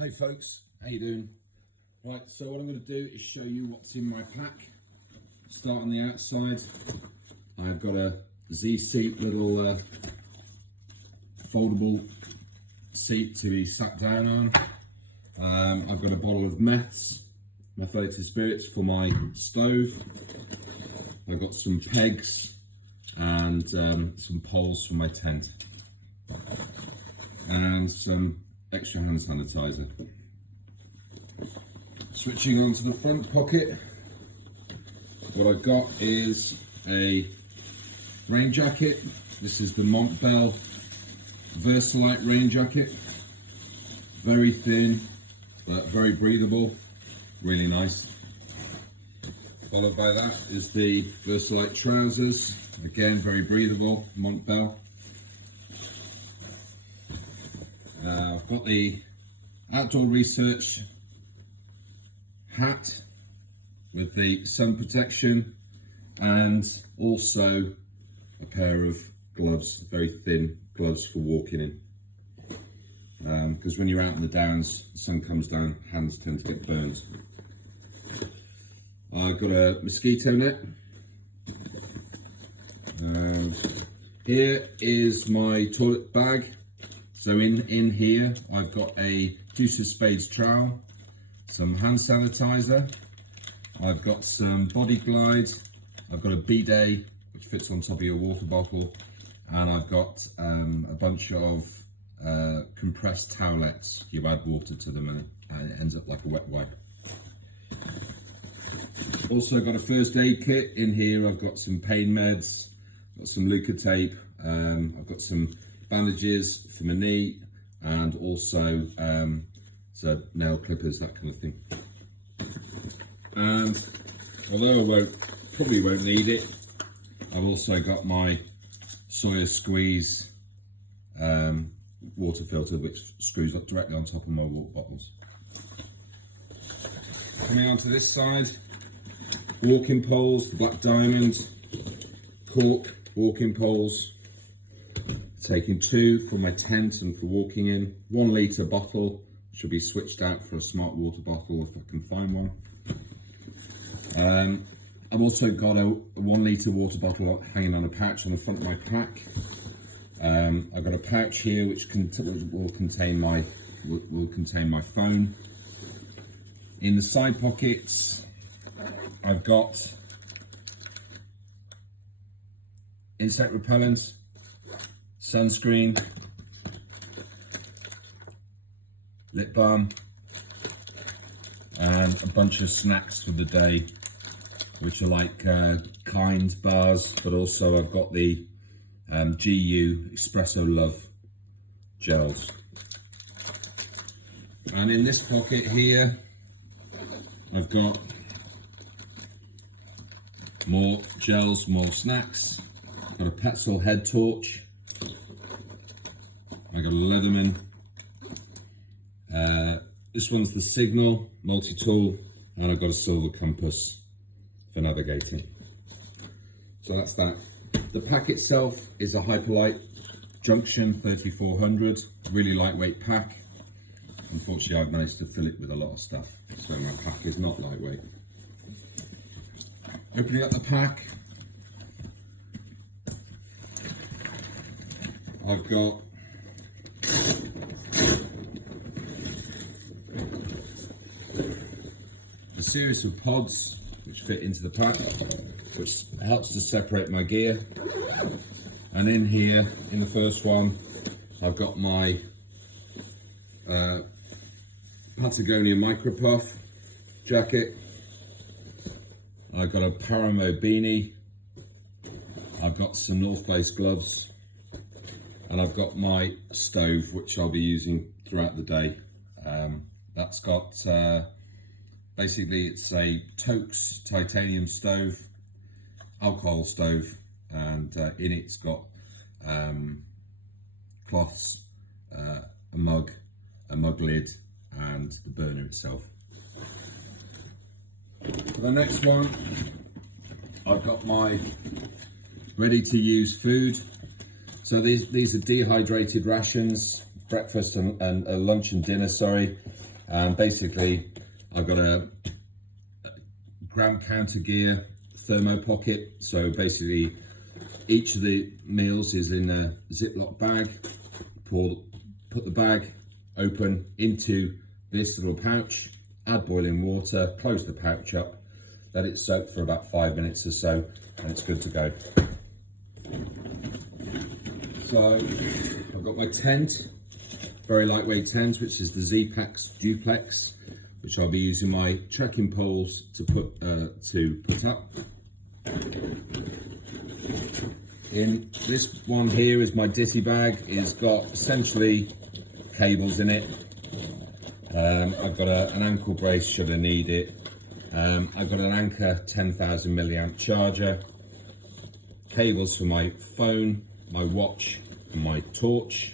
Hey folks, how you doing? Right, so what I'm going to do is show you what's in my pack. Start on the outside. I've got a Z-seat little foldable seat to be sat down on. I've got a bottle of methylated spirits for my stove. I've got some pegs and some poles for my tent. And some extra hand sanitizer. Switching on to the front pocket, what I've got is a rain jacket. This is the Montbell Versalite rain jacket. Very thin, but very breathable, really nice. Followed by that is the Versalite trousers, again very breathable, Montbell. I've got the Outdoor Research hat with the sun protection and also a pair of gloves, very thin gloves for walking in. Because when you're out in the downs, the sun comes down, hands tend to get burned. I've got a mosquito net. Here is my toilet bag. So in here, I've got a Deuce of Spades trowel, some hand sanitizer, I've got some Body Glide, I've got a bidet, which fits on top of your water bottle, and I've got a bunch of compressed towelettes. You add water to them and it ends up like a wet wipe. Also got a first aid kit. In here I've got some pain meds, got some Luca tape, I've got some bandages for my knee, and also so nail clippers, that kind of thing. And although I probably won't need it, I've also got my Sawyer Squeeze water filter, which screws up directly on top of my water bottles. Coming onto this side, walking poles, the Black Diamond cork walking poles. Taking 2 for my tent and for walking in. 1 litre bottle, which will be switched out for a smart water bottle if I can find one. I've also got a 1 litre water bottle hanging on a pouch on the front of my pack. I've got a pouch here which will contain my phone. In the side pockets, I've got insect repellent, sunscreen, lip balm, and a bunch of snacks for the day, which are like Kind bars, but also I've got the GU Espresso Love gels. And in this pocket here, I've got more gels, more snacks. I've got a Petzl head torch. I got a Leatherman. This one's the Signal multi-tool, and I've got a silver compass for navigating. So that's that. The pack itself is a Hyperlite Junction 3400, really lightweight pack. Unfortunately, I've managed to fill it with a lot of stuff, so my pack is not lightweight. Opening up the pack, I've got a series of pods which fit into the pack, which helps to separate my gear. And in here, in the first one, I've got my Patagonia Micro Puff jacket. I've got a Paramo beanie. I've got some North Face gloves. And I've got my stove, which I'll be using throughout the day. That's got, basically it's a Toaks titanium stove, alcohol stove, and in it's got cloths, a mug lid, and the burner itself. For the next one, I've got my ready to use food. So these are dehydrated rations, breakfast and lunch and dinner, sorry. And basically I've got a gram counter gear thermo pocket. So basically each of the meals is in a Ziploc bag. Put the bag open into this little pouch, add boiling water, close the pouch up, let it soak for about 5 minutes or so, and it's good to go. So I've got my tent, very lightweight tent, which is the Zpacks Duplex, which I'll be using my trekking poles to put up. In this one here is my ditty bag. It's got essentially cables in it. I've got an ankle brace should I need it. I've got an Anker 10,000 milliamp charger, cables for my phone, my watch and my torch,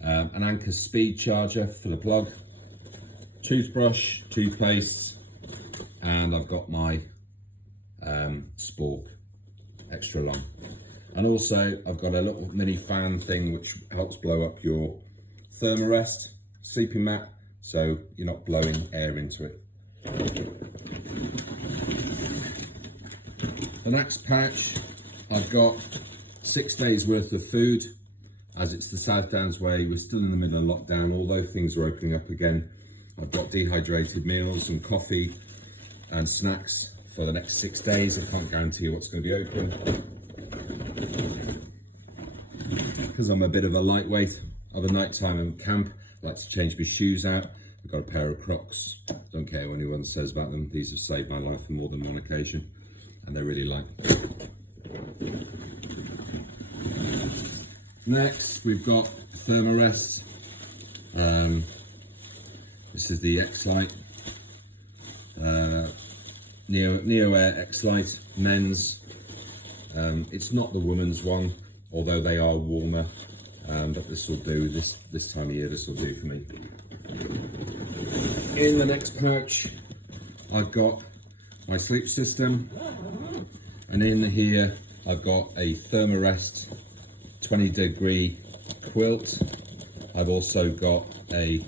an Anker speed charger for the plug, toothbrush, toothpaste, and I've got my spork extra long. And also I've got a little mini fan thing which helps blow up your thermarest sleeping mat so you're not blowing air into it. The next pouch, I've got 6 days worth of food. As it's the South Downs way, we're still in the middle of lockdown, although things are opening up again. I've got dehydrated meals and coffee and snacks for the next 6 days. I can't guarantee what's going to be open. Because I'm a bit of a lightweight, of a night time in camp, I like to change my shoes out. I've got a pair of Crocs, don't care what anyone says about them, these have saved my life on more than one occasion, and they're really light. Next, we've got Thermarest. This is the X-Lite, Neo Air X-Lite men's. It's not the women's one, although they are warmer, but this will do, this time of year this will do for me. In the next pouch I've got my sleep system, and in here I've got a Thermarest 20-degree quilt. I've also got a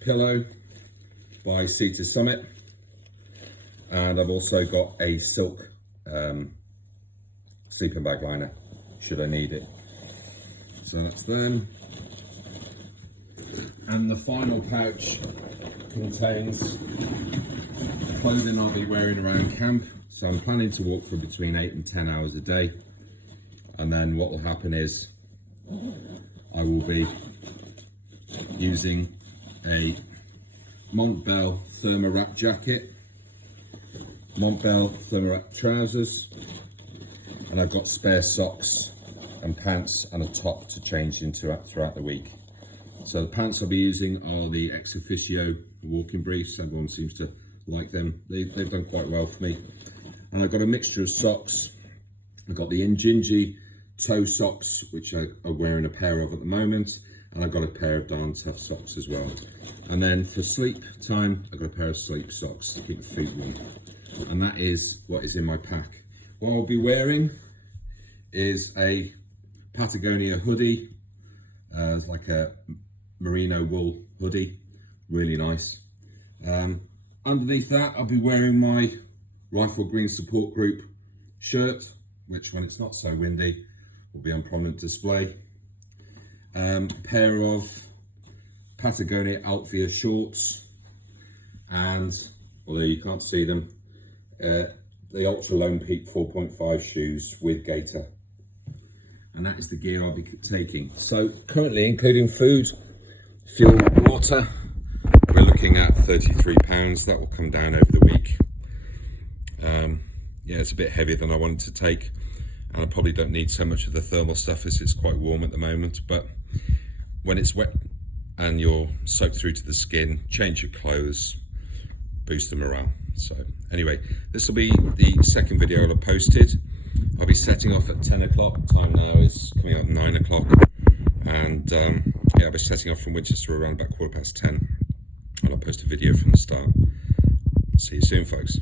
pillow by Sea to Summit, and I've also got a silk sleeping bag liner should I need it. So that's them. And the final pouch contains clothing I'll be wearing around camp. So I'm planning to walk for between 8 and 10 hours a day, and then what will happen is I will be using a Montbell Thermowrap jacket, Montbell Thermowrap trousers, and I've got spare socks and pants and a top to change into throughout the week. So the pants I'll be using are the Ex Officio walking briefs. Everyone seems to like them. They've done quite well for me. And I've got a mixture of socks. I've got the Injinji toe socks, which I'm wearing a pair of at the moment, and I've got a pair of Darn Tough socks as well. And then for sleep time, I've got a pair of sleep socks to keep the feet warm. And that is what is in my pack. What I'll be wearing is a Patagonia hoodie. It's like a merino wool hoodie, really nice. Underneath that, I'll be wearing my Rifle Green Support Group shirt, which when it's not so windy will be on prominent display. A pair of Patagonia Altvia shorts, and although you can't see them, the Ultra Lone Peak 4.5 shoes with gaiter. And that is the gear I'll be taking. So currently, including food, fuel, water, we're looking at £33. That will come down over the week. Yeah, it's a bit heavier than I wanted to take, and I probably don't need so much of the thermal stuff as it's quite warm at the moment, but when it's wet and you're soaked through to the skin, change your clothes, boost the morale. So anyway, this will be the second video I'll have posted. I'll be setting off at 10 o'clock. Time now is coming up 9 o'clock, and yeah, I'll be setting off from Winchester around about 10:15, and I'll post a video from the start. See you soon, folks.